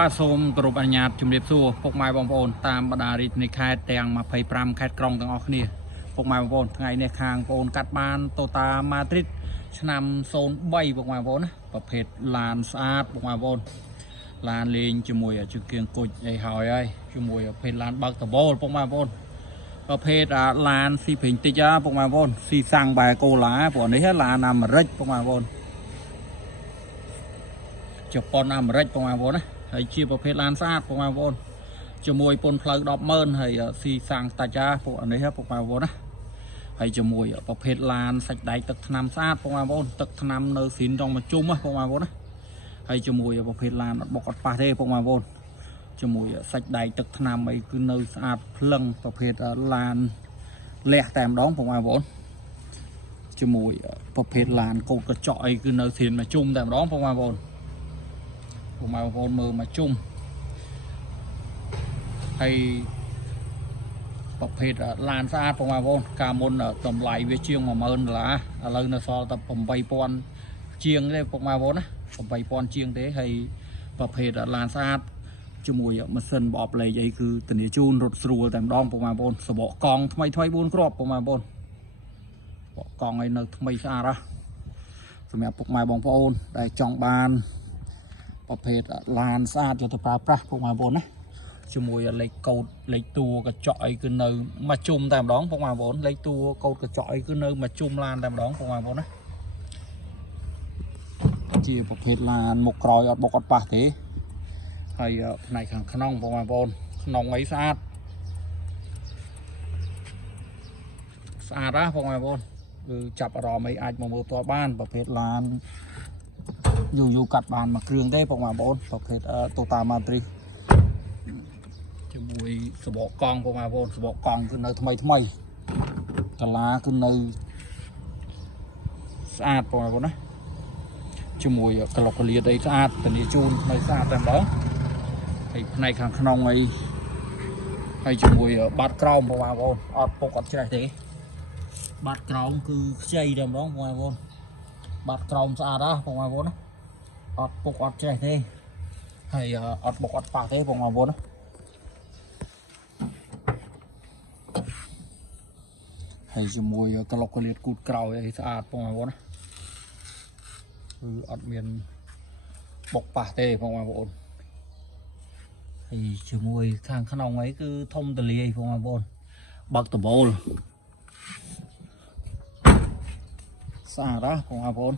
បាទសូមគោរពអនុញ្ញាតជំរាបសួរពុកម៉ែបងប្អូនតាមបណ្ដារីនៃខេត្តទាំង25ខេត្តក្រុងទាំងអស់គ្នាពុកម៉ែបងប្អូនថ្ងៃនេះខាងបងប្អូនកាត់បានតូតាម៉ាឌ្រីតឆ្នាំ03ពុកម៉ែបងប្អូនណាប្រភេទឡានស្អាតពុកម៉ែបងប្អូនឡានលេងជាមួយជើងគៀងគុជអីហើយជាមួយប្រភេទឡានបើកតវលពុកម៉ែបងប្អូនប្រភេទឡានស៊ីព្រីងតិចពុកម៉ែបងប្អូនស៊ីសាំងបែកូឡាព្រោះនេះឡានអាមេរិកពុកម៉ែបងប្អូនជប៉ុនអាមេរិកពុកម៉ែបងប្អូនណាហើយជាប្រភេទឡានស្អាតពុកម៉ែបងប្អូនជាមួយពន្ធផ្លូវ100000ហើយស៊ីសាំងតាចាពួកនេះពុកម៉ែបងប្អូនណាហើយជាមួយប្រភេទឡានសាច់ដែកទឹកថ្នាំស្អាតពុកម៉ែបងប្អូនទឹកថ្នាំនៅស៊ីនtrongមួយជុំពុកម៉ែបងប្អូនណាហើយជាមួយប្រភេទឡានអត់បុកអត់ប៉ះទេពុកម៉ែបងប្អូនជាមួយសាច់ដែកទឹកថ្នាំអីគឺនៅស្អាតភ្លឹងប្រភេទឡានលះតែម្ដងពុកម៉ែបងប្អូនជាមួយប្រភេទឡានកោតកញ្ចក់អីគឺនៅស៊ីនមួយជុំតែម្ដងពុកម៉ែបងប្អូនពុកម៉ែបងប្អូនមើលមកជុំហើយប្រភេទឡានស្អាតពុកម៉ែបងប្អូនកាលមុនតម្លៃវាជាង10000ដុល្លារឥឡូវនៅសល់តែ8000ជាងទេពុកម៉ែបងប្អូនណា8000ជាងទេហើយប្រភេទឡានស្អាតជាមួយម៉ាស៊ីនបបលេខអីគឺធានាជូនរត់ស្រួលតែម្ដងពុកម៉ែបងប្អូនសបកកង់ថ្មី4គ្រាប់ពុកម៉ែបងប្អូនបកកង់អីនៅថ្មីស្អាតសម្រាប់ពុកម៉ែបងប្អូនដែលចង់បានប្រភេទឡានស្អាតយកទៅប្រើប្រាស់ពុកម៉ែបងប្អូនណាជាមួយលេខកូដលេខតួកញ្ចក់អីគឺនៅមួយជុំតែម្ដងពុកម៉ែបងប្អូនលេខតួកូដកញ្ចក់អីគឺនៅមួយជុំឡានតែម្ដងពុកម៉ែបងប្អូនណាជាប្រភេទឡានមុខក្រោយអត់បុកអត់ប៉ះទេហើយផ្នែកខាងក្នុងពុកម៉ែបងប្អូនក្នុងអីស្អាតពុកម៉ែបងប្អូនគឺចាប់អារម្មណ៍អីអាចមកមើលផ្ទាល់បានប្រភេទឡានយូកាត់បានមួយគ្រឿងទេពុកម៉ែបងប្អូនប្រភេទតូតាម៉ាឌ្រីតជាមួយសបកកង់ពុកម៉ែបងប្អូនសបកកង់គឺនៅថ្មីកាឡាគឺនៅស្អាតពុកម៉ែបងប្អូនណាជាមួយក្លុកក្លៀតអីស្អាតធានាជូននៅស្អាតតែម្ដងហើយផ្នែកខាងក្នុងអីហើយជាមួយបាត់ក្រោមពុកម៉ែបងប្អូនអត់ពុកអត់ច្រេះទេបាត់ក្រោមគឺខ្ចីតែម្ដងពុកម៉ែបងប្អូនបាត់ក្រោមស្អាតពុកម៉ែបងប្អូនណាអត់ពុកអត់ច្រេះទេហើយអត់បុកអត់ប៉ះទេពុកម៉ែបងប្អូនណាហើយជាមួយក្លុកក្លៀតគូតក្រោយអីស្អាតពុកម៉ែបងប្អូនណាគឺអត់មានបុកប៉ះទេពុកម៉ែបងប្អូនហើយជាមួយខាងក្នុងអីគឺធំទលាយពុកម៉ែបងប្អូនបើកដបូលស្អាតពុកម៉ែបងប្អូន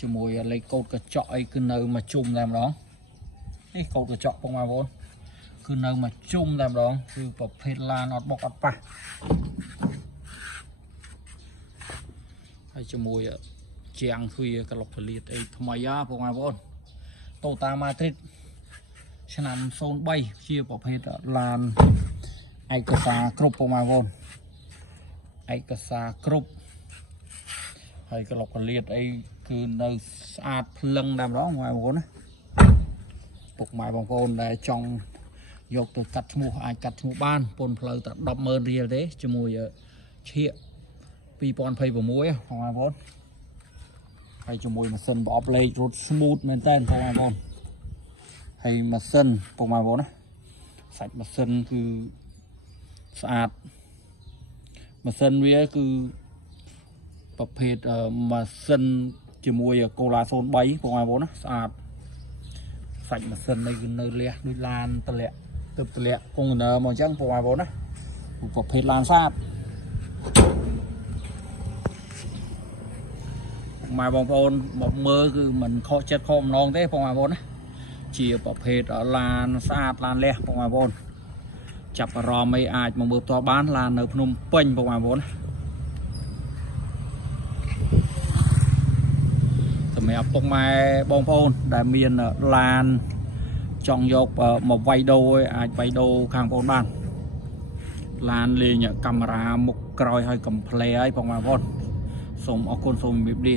ជាមួយលេខកូដកញ្ចក់អីគឺនៅមួយជុំតែម្ដងនេះកូដកញ្ចក់ពុកម៉ែបងប្អូនគឺនៅមួយជុំតែម្ដងគឺប្រភេទឡានអត់បុកអត់ប៉ះហើយជាមួយជាងទ្វារក្លុកក្លៀតអីថ្មីពុកម៉ែបងប្អូនតូតាម៉ាឌ្រីតឆ្នាំ03ជាប្រភេទឡានឯកសារគ្រប់ពុកម៉ែបងប្អូនឯកសារគ្រប់ហើយក្លុកក្លៀតអីគឺនៅស្អាតភ្លឹងតែម្ដងពុកម៉ែបងប្អូនណាពុកម៉ែបងប្អូនដែលចង់យកទៅកាត់ឈ្មោះអាចកាត់ឈ្មោះបានពន្ធផ្លូវតែ100,000រៀលទេជាមួយឈៀក2026ពុកម៉ែបងប្អូនហើយជាមួយម៉ាស៊ីនប្រអប់លេខរត់ smooth មែនតើពុកម៉ែបងប្អូនហើយម៉ាស៊ីនពុកម៉ែបងប្អូនណាសាច់ម៉ាស៊ីនគឺស្អាតម៉ាស៊ីនវាគឺប្រភេទម៉ាស៊ីនជាមួយកូឡា03ពុកម៉ែបងប្អូនណាស្អាតសាច់ម៉ាស៊ីននេះគឺនៅលះដូចឡានតម្លាក់ទើបតម្លាក់កុងតឺន័រមកអញ្ចឹងពុកម៉ែបងប្អូនណាប្រភេទឡានស្អាតម៉ែបងប្អូនមកមើលគឺមិនខកចិត្តខកម្ដងទេពុកម៉ែបងប្អូនណាជាប្រភេទឡានស្អាតឡានលះពុកម៉ែបងប្អូនចាប់អារម្មណ៍អីអាចមកមើលផ្ទាល់បានឡាននៅភ្នំពេញពុកម៉ែបងប្អូនណាសម្រាប់ពុកម៉ែបងប្អូនដែលមានឡានចង់យកមកវាយដូរអាចវាយដូរខាងបងប្អូនបានឡានលេងកាមេរ៉ាមុខក្រោយឲ្យកំ pl ហើយពុកម៉ែបងប្អូនសូមអរគុណសូមជម្រាបលា